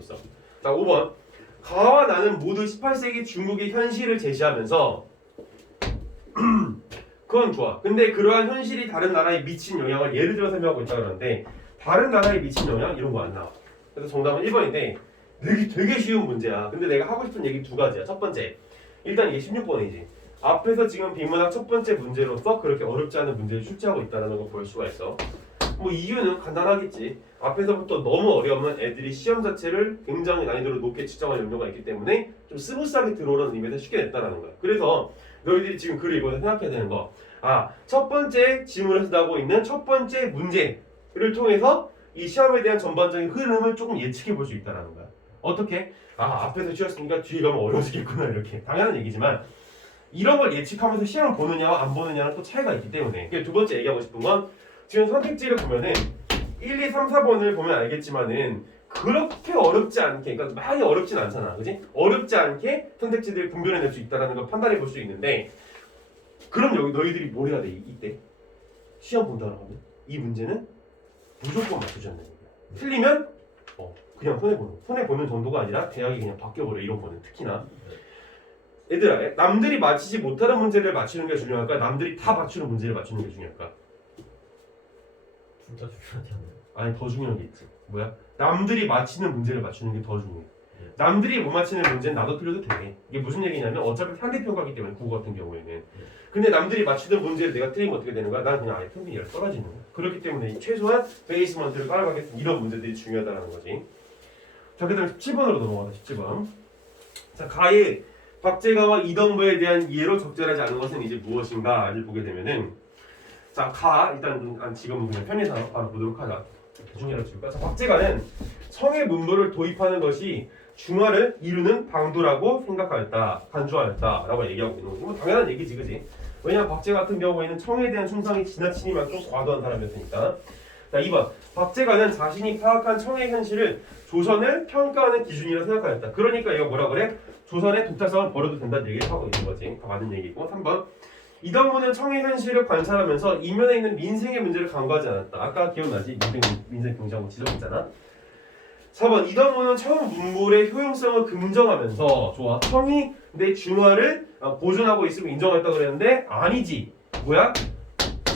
있어. 자, 5번. 가와 나는 모두 18세기 중국의 현실을 제시하면서 그건 좋아. 근데 그러한 현실이 다른 나라에 미친 영향을 예를 들어 설명하고 있다 그러는데 다른 나라에 미친 영향 이런 거 안 나와. 그래서 정답은 1번인데 되게 쉬운 문제야. 근데 내가 하고 싶은 얘기 두 가지야. 첫 번째, 일단 이게 16번이지. 앞에서 지금 빅문학 첫 번째 문제로서 그렇게 어렵지 않은 문제를 출제하고 있다는 걸 볼 수가 있어. 뭐 이유는 간단하겠지. 앞에서부터 너무 어려우면 애들이 시험 자체를 굉장히 난이도를 높게 측정할 염려가 있기 때문에 좀 스무스하게 들어오라는 의미에서 쉽게 냈다는 거야. 그래서 너희들이 지금 글을 읽어서 생각해야 되는 거. 첫 번째 지문에서 나오고 있는 첫 번째 문제를 통해서 이 시험에 대한 전반적인 흐름을 조금 예측해 볼 수 있다는 거야. 어떻게? 앞에서 쉬웠으니까 뒤에 가면 어려워지겠구나 이렇게. 당연한 얘기지만 이런 걸 예측하면서 시험을 보느냐와 안 보느냐는 또 차이가 있기 때문에. 두 번째 얘기하고 싶은 건 지금 선택지를 보면은 1, 2, 3, 4번을 보면 알겠지만은 그렇게 어렵지 않게, 그러니까 많이 어렵진 않잖아, 그지? 어렵지 않게 선택지들을 분별해낼 수 있다는 걸 판단해 볼 수 있는데, 그럼 여기 너희들이 뭘 해야 돼? 이때 시험 본다고 하면 이 문제는 무조건 맞추자는 얘기야. 틀리면 그냥 손해 보는 정도가 아니라 대학이 그냥 바뀌어버려. 이런 거는 특히나. 얘들아, 남들이 맞히지 못하는 문제를 맞추는 게 중요할까? 남들이 다 맞추는 문제를 맞추는 게 중요할까? 진짜 중요하지 않나요? 아니, 더 중요한 게 있지. 뭐야? 남들이 맞히는 문제를 맞추는 게 더 중요해. 남들이 못 맞히는 문제는 나도 틀려도 돼. 이게 무슨 얘기냐면 어차피 상대평가기 때문에 국어 같은 경우에는. 근데 남들이 맞히는 문제를 내가 틀리면 어떻게 되는 거야? 나는 그냥 아예 평균이 떨어지는 거야. 그렇기 때문에 최소한 베이스먼트를 깔아가겠습니다. 이런 문제들이 중요하다는 거지. 자, 그 다음에 17번으로 넘어가자. 17번. 자, 가의 박제가와 이동부에 대한 이해로 적절하지 않은 것은 이제 무엇인가를 보게 되면은, 자, 일단 지금 그냥 편의상 바로 보도록 하자. 대중이라고 칠까? 자, 박제가는 성의 문물을 도입하는 것이 중화를 이루는 방도라고 생각하였다, 간주하였다라고 얘기하고 있는 거지. 뭐 당연한 얘기지, 그지? 왜냐면 박제 같은 경우에는 청에 대한 충성이 지나치니만큼 과도한 사람이었으니까. 자, 2번. 박제가는 자신이 파악한 청의 현실을 조선을 평가하는 기준이라 생각하였다. 그러니까 이거 뭐라 그래? 조선의 독자성을 버려도 된다는 얘기를 하고 있는 거지. 다 맞는 얘기고. 3번. 이덕무는 청의 현실을 관찰하면서 이면에 있는 민생의 문제를 간과하지 않았다. 아까 기억나지? 민생 경제하고 지적했잖아. 4번. 이덕무는 청 문물의 효용성을 긍정하면서 좋아. 청이 내 중화를 보존하고 있음을 인정했다고 그랬는데 아니지. 뭐야?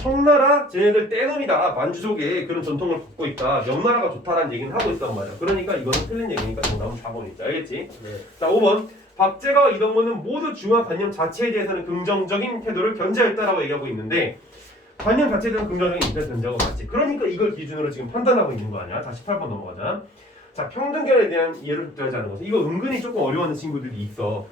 청나라 쟤네들 떼놈이다. 만주족의 그런 전통을 갖고 있다. 명나라가 좋다라는 얘기는 하고 있단 말이야. 그러니까 이거는 틀린 얘기니까 정답은 4번이지. 알겠지? 네. 자, 5번. 박제가와 이덕무는 모두 중화관념 자체에 대해서는 긍정적인 태도를 견지했다라고 얘기하고 있는데 관념 자체에 대한 긍정적인 인ter 견지하고 맞지. 그러니까 이걸 기준으로 지금 판단하고 있는 거 아니야. 자, 18번 넘어가자. 자, 평등견에 대한 이해를 적절하지 않은 것은 이거 은근히 조금 어려워하는 친구들이 있어.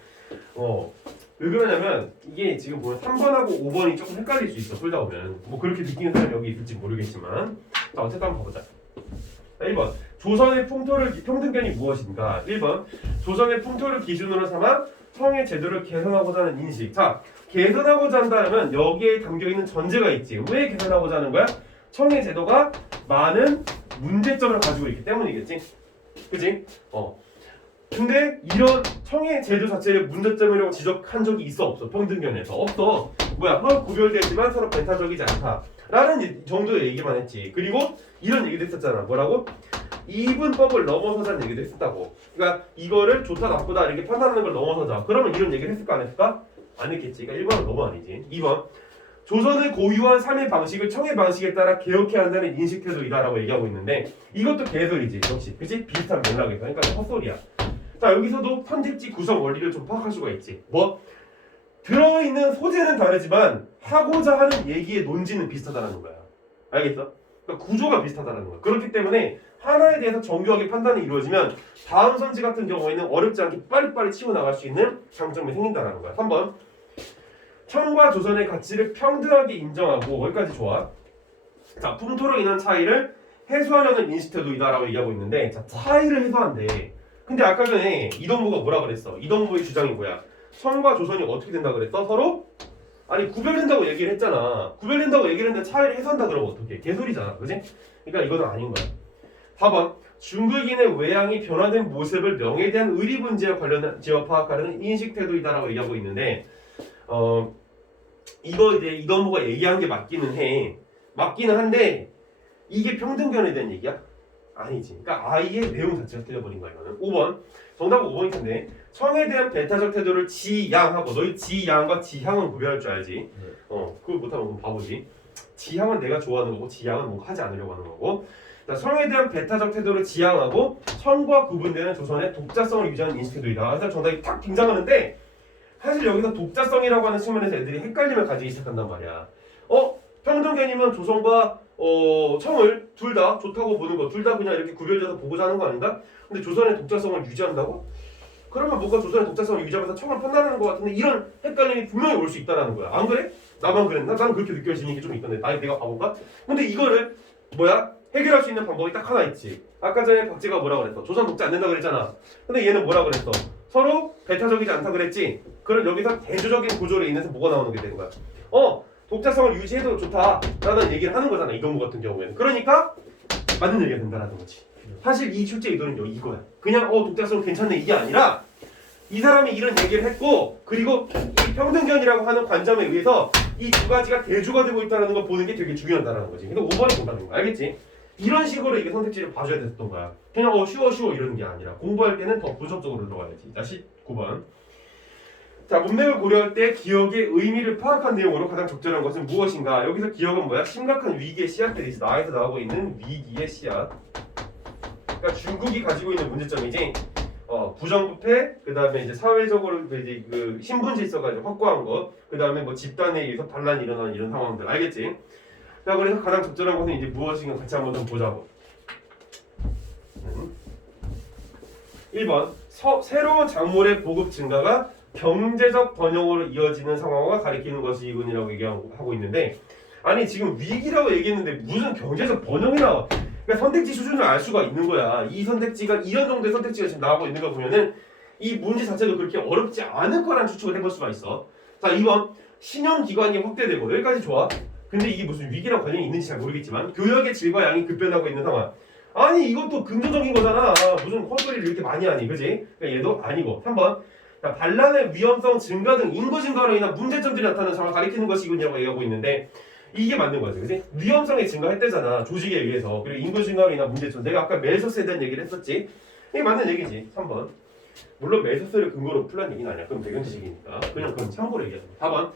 왜 그러냐면 이게 지금 보면 3번하고 5번이 조금 헷갈릴 수 있어. 풀다 보면 뭐 그렇게 느끼는 사람이 여기 있을지 모르겠지만, 자, 어쨌든 한번 가보자. 자, 1번. 조선의 평등견이 무엇인가? 1번. 조선의 풍토를 기준으로 삼아 청의 제도를 개선하고자 하는 인식. 자, 개선하고자 한다면 여기에 담겨있는 전제가 있지. 왜 개선하고자 하는 거야? 청의 제도가 많은 문제점을 가지고 있기 때문이겠지. 그치? 근데 이런 청의 제도 자체를 문제점이라고 지적한 적이 있어 없어? 평등견에서 없어. 뭐야? 서로 구별되지만 서로 배타적이지 않다 라는 정도의 얘기만 했지. 그리고 이런 얘기도 했었잖아. 뭐라고? 이분법을 넘어서자는 얘기도 했었다고. 그러니까 이거를 좋다 나쁘다 이렇게 판단하는 걸 넘어서자. 그러면 이런 얘기를 했을까 안 했을까? 안 했겠지. 그러니까 1번은 너무 아니지. 2번. 조선을 고유한 삶의 방식을 청의 방식에 따라 개혁해야 한다는 인식 태도이다라고 얘기하고 있는데 이것도 개소리지. 역시. 그치? 비슷한 맥락에서. 그러니까 헛소리야. 자, 여기서도 선택지 구성 원리를 좀 파악할 수가 있지. 뭐? 들어있는 소재는 다르지만 하고자 하는 얘기의 논지는 비슷하다는 거야. 알겠어? 그러니까 구조가 비슷하다는 거야. 그렇기 때문에 하나에 대해서 정교하게 판단이 이루어지면 다음 선지 같은 경우에는 어렵지 않게 빨리빨리 치고 나갈 수 있는 장점이 생긴다는 거야. 3번. 청과 조선의 가치를 평등하게 인정하고, 여기까지 좋아. 자, 풍토로 인한 차이를 해소하려는 인식태도이다라고 얘기하고 있는데, 자, 차이를 해소한대. 근데 아까 전에 이동부가 뭐라 그랬어? 이동부의 주장이 뭐야? 청과 조선이 어떻게 된다 그랬어? 서로? 아니, 구별된다고 얘기를 했잖아. 구별된다고 얘기를 했는데 차이를 해소한다 그러면 어떡해? 개소리잖아. 그지? 그러니까 이거는 아닌 거야. 4번. 중국인의 외양이 변화된 모습을 명에 대한 의리분지와 관련한 지와 파악하는 인식태도이다라고 얘기하고 있는데, 이거 이제 이동부가 얘기한 게 맞기는 해. 맞기는 한데 이게 평등견에 대한 얘기야? 아니지. 그러니까 아예 내용 자체가 틀려버린 거야 이거는. 5번. 정답은 5번일 텐데 청에 대한 배타적 태도를 지양하고 너희 지양과 지향은 구별할 줄 알지? 그걸 못하면 그럼 바보지. 지향은 내가 좋아하는 거고 지향은 뭔가 하지 않으려고 하는 거고. 자, 청에 대한 배타적 태도를 지향하고 청과 구분되는 조선의 독자성을 유지하는 인식태도이다. 그래서 정답이 탁 등장하는데 사실 여기서 독자성이라고 하는 측면에서 애들이 헷갈림을 가지기 시작한단 말이야. 평등견이면 조선과 청을 둘 다 좋다고 보는 거, 둘 다 그냥 이렇게 구별돼서 보고자 하는 거 아닌가? 근데 조선의 독자성을 유지한다고? 그러면 뭔가 조선의 독자성을 유지하면서 청을 판단하는 것 같은데 이런 헷갈림이 분명히 올 수 있다는 거야. 안 그래? 나만 그랬나? 나는 그렇게 느껴지는 게 좀 있던데 내가 바본가? 근데 이거를 해결할 수 있는 방법이 딱 하나 있지. 아까 전에 박제가 뭐라 그랬어? 조선 독자 안 된다 그랬잖아. 근데 얘는 뭐라 그랬어? 서로 배타적이지 않다 그랬지. 그럼 여기서 대조적인 구조로 인해서 뭐가 나오는 게 되는 거야? 독자성을 유지해도 좋다라는 얘기를 하는 거잖아. 이동무 같은 경우에는. 그러니까 맞는 얘기가 된다라는 거지. 사실 이 출제 의도는 이거야. 그냥 독자성 괜찮네 이게 아니라 이 사람이 이런 얘기를 했고 그리고 이 평등견이라고 하는 관점에 의해서 이 두 가지가 대조가 되고 있다는 걸 보는 게 되게 중요하다는 거지. 근데 5번이 정답인 거야. 알겠지? 이런 식으로 이게 선택지를 봐줘야 됐던 거야. 그냥 쉬워 이러는 게 아니라 공부할 때는 더 분석적으로 들어가야지. 자 19번. 자, 문맥을 고려할 때 기억의 의미를 파악한 내용으로 가장 적절한 것은 무엇인가? 여기서 기억은 뭐야? 심각한 위기의 씨앗들이 나에서 나오고 있는 위기의 씨앗. 그러니까 중국이 가지고 있는 문제점이지. 부정부패, 그 다음에 이제 사회적으로 이제 그 신분 질서가 이제 확고한 것, 그 다음에 뭐 집단에 의해서 반란이 일어나는 이런 상황들, 알겠지? 자, 그래서 가장 적절한 것은 이제 무엇인가 같이 한번 좀 보자고. 1번, 새로운 작물의 보급 증가가 경제적 번영으로 이어지는 상황과 가리키는 것이 이군이라고 얘기하고 있는데, 아니 지금 위기라고 얘기했는데 무슨 경제적 번영이 나와? 그러니까 선택지 수준을 알 수가 있는 거야. 이 선택지가 이런 정도의 선택지가 지금 나오고 있는 거 보면은 이 문제 자체도 그렇게 어렵지 않을 거란 추측을 해볼 수가 있어. 자 2번, 신용기관이 확대되고 여기까지 좋아. 근데 이게 무슨 위기랑 관련이 있는지 잘 모르겠지만 교역의 질과 양이 급변하고 있는 상황. 아니 이것도 긍정적인 거잖아. 무슨 헛소리를 이렇게 많이 하니, 그지? 그러니까 얘도 아니고. 3번, 반란의 위험성 증가 등 인구 증가로 인한 문제점들이 나타나는 상황을 가리키는 것이군이라고 얘기하고 있는데 이게 맞는 거지, 그지? 위험성이 증가했대잖아, 조직에 의해서. 그리고 인구 증가로 인한 문제점. 내가 아까 멜서스에 대한 얘기를 했었지. 이게 맞는 얘기지. 3번. 물론 멜서스를 근거로 풀란 얘기는 아니야. 그럼 배경 지식이니까. 그냥 그건 참고로 얘기하자. 4번.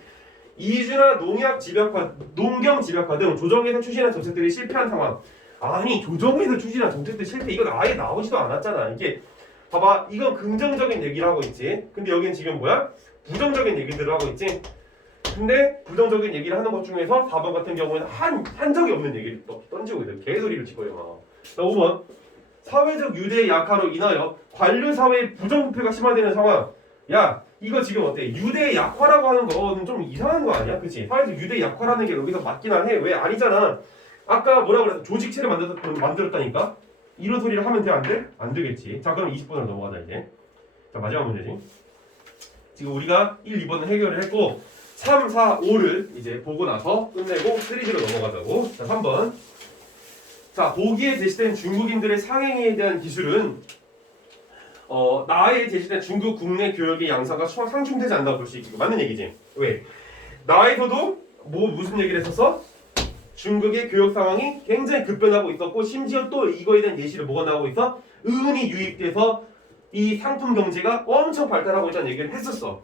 이주나 농약 집약화, 농경 집약화 등 조정에서 추진한 정책들이 실패한 상황. 아니 조정에서 추진한 정책들 실패 이건 아예 나오지도 않았잖아. 이게 봐봐, 이건 긍정적인 얘기를 하고 있지. 근데 여긴 지금 뭐야? 부정적인 얘기들을 하고 있지. 근데 부정적인 얘기를 하는 것 중에서 4번 같은 경우에는 한 적이 없는 얘기를 또 던지고 있어요. 개소리를 치고 막. 5번, 사회적 유대의 약화로 인하여 관료 사회의 부정부패가 심화되는 상황. 야, 이거 지금 어때? 유대의 약화라고 하는 거는 좀 이상한 거 아니야? 그치? 사회적 유대의 약화라는 게 여기서 맞긴 해. 왜? 아니잖아. 아까 뭐라 그랬어? 조직체를 만들었다니까? 이런 소리를 하면 돼? 안 돼? 안 되겠지. 자, 그럼 20번으로 넘어가자 이제. 자, 마지막 문제지. 지금 우리가 1, 2번을 해결을 했고 3, 4, 5를 이제 보고 나서 끝내고 3D로 넘어가자고. 자, 3번. 자, 보기에 제시된 중국인들의 상행에 대한 기술은 나에 제시된 중국 국내 교역의 양상과 상충되지 않는다고 볼 수 있고 맞는 얘기지. 왜? 나에서도 무슨 얘기를 했었어? 중국의 교역 상황이 굉장히 급변하고 있었고 심지어 또 이거에 대한 예시를 뭐가 나오고 있어? 은이 유입돼서 이 상품 경제가 엄청 발달하고 있다는 얘기를 했었어.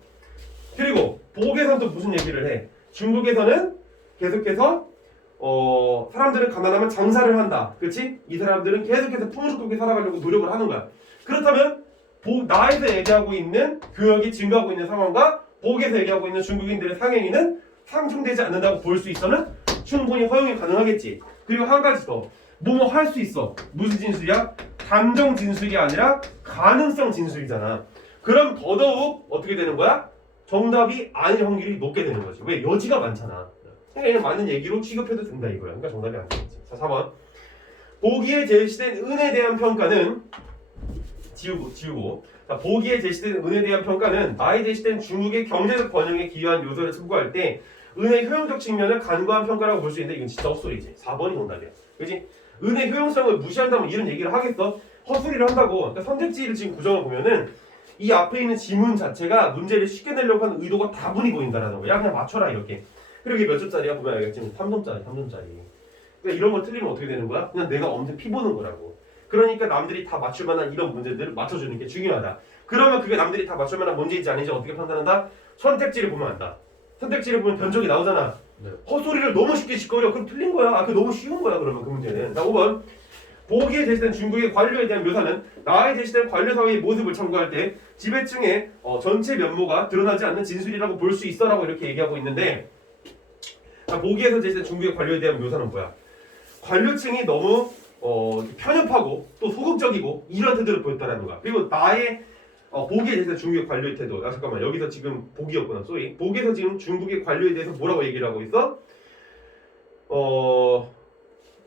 그리고 복에서는 또 무슨 얘기를 해? 중국에서는 계속해서 사람들은 가난하면 장사를 한다. 그렇지? 이 사람들은 계속해서 풍요롭게 살아가려고 노력을 하는 거야. 그렇다면 나에서 얘기하고 있는 교역이 증가하고 있는 상황과 복에서 얘기하고 있는 중국인들의 상행위는 상충되지 않는다고 볼 수 있어는 충분히 허용이 가능하겠지. 그리고 한 가지 더. 뭐뭐 할 수 있어. 무슨 진술이야? 감정 진술이 아니라 가능성 진술이잖아. 그럼 더더욱 어떻게 되는 거야? 정답이 아닐 확률이 높게 되는 거지. 왜? 여지가 많잖아. 그러니까 얘는 맞는 얘기로 취급해도 된다 이거야. 그러니까 정답이 안 되겠지. 자, 4번. 보기에 제시된 은에 대한 평가는 지우고. 자, 보기에 제시된 은에 대한 평가는 나에 제시된 중국의 경제적 번영에 기여한 요소를 첨부할 때 은의 효용적 측면을 간과한 평가라고 볼 수 있는데 이건 진짜 헛소리지. 4번이 정답이야. 그렇지? 은의 효용성을 무시한다면 이런 얘기를 하겠어? 헛소리를 한다고. 그러니까 선택지를 지금 구성을 보면은 이 앞에 있는 지문 자체가 문제를 쉽게 내려고 하는 의도가 다분히 보인다라는 거야. 그냥 맞춰라 이렇게. 그리고 이게 몇 점짜리야? 보면 알겠지? 3점짜리. 그러니까 이런 거 틀리면 어떻게 되는 거야? 그냥 내가 엄청 피 보는 거라고. 그러니까 남들이 다 맞출 만한 이런 문제들을 맞춰주는 게 중요하다. 그러면 그게 남들이 다 맞출 만한 문제인지 아닌지 어떻게 판단한다? 선택지를 보면 안다. 선택지를 보면 변적이 나오잖아. 네. 헛소리를 너무 쉽게 짓거려. 그럼 틀린 거야. 아, 그 너무 쉬운 거야. 그러면 그 문제는. 자, 5번. 보기에 제시된 중국의 관료에 대한 묘사는 나에 제시된 관료 사회의 모습을 참고할 때 지배층의 전체 면모가 드러나지 않는 진술이라고 볼 수 있어라고 이렇게 얘기하고 있는데, 자, 보기에서 제시된 중국의 관료에 대한 묘사는 뭐야? 관료층이 너무 편협하고 또 소극적이고 이런 태도를 보였다라는 거야. 그리고 나의 보기에 대해서 중국의 관료의 태도. 아 잠깐만 여기서 지금 보기였구나. 쏘리. 보기에서 지금 중국의 관료에 대해서 뭐라고 얘기를 하고 있어?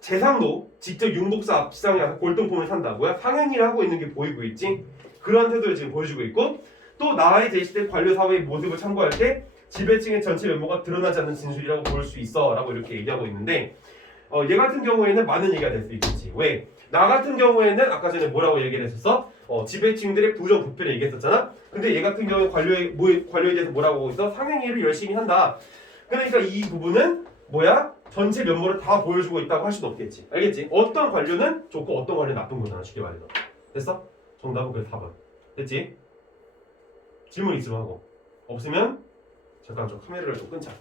재상도 직접 융복사 앞지상에 가서 골동품을 산다. 뭐야? 상행일을 하고 있는 게 보이고 있지? 그런 태도를 지금 보여주고 있고 또 나의 제시된 관료 사회의 모습을 참고할 때 지배층의 전체 면모가 드러나지 않는 진술이라고 볼 수 있어 라고 이렇게 얘기하고 있는데 얘 같은 경우에는 많은 얘기가 될 수 있겠지. 왜? 나 같은 경우에는 아까 전에 뭐라고 얘기를 했었어? 지배층들의 부정 부패를 얘기했었잖아. 근데 얘 같은 경우에 관료에 대해서 뭐라고 하고 있어? 상행일을 열심히 한다. 그러니까 이 부분은 뭐야? 전체 면모를 다 보여주고 있다고 할 수는 없겠지. 알겠지? 어떤 관료는 좋고 어떤 관료는 나쁜 거잖아. 쉽게 말해서. 됐어? 정답은 그래서 4번. 됐지? 질문 있으면 하고. 없으면 잠깐 좀 카메라를 좀 끊자.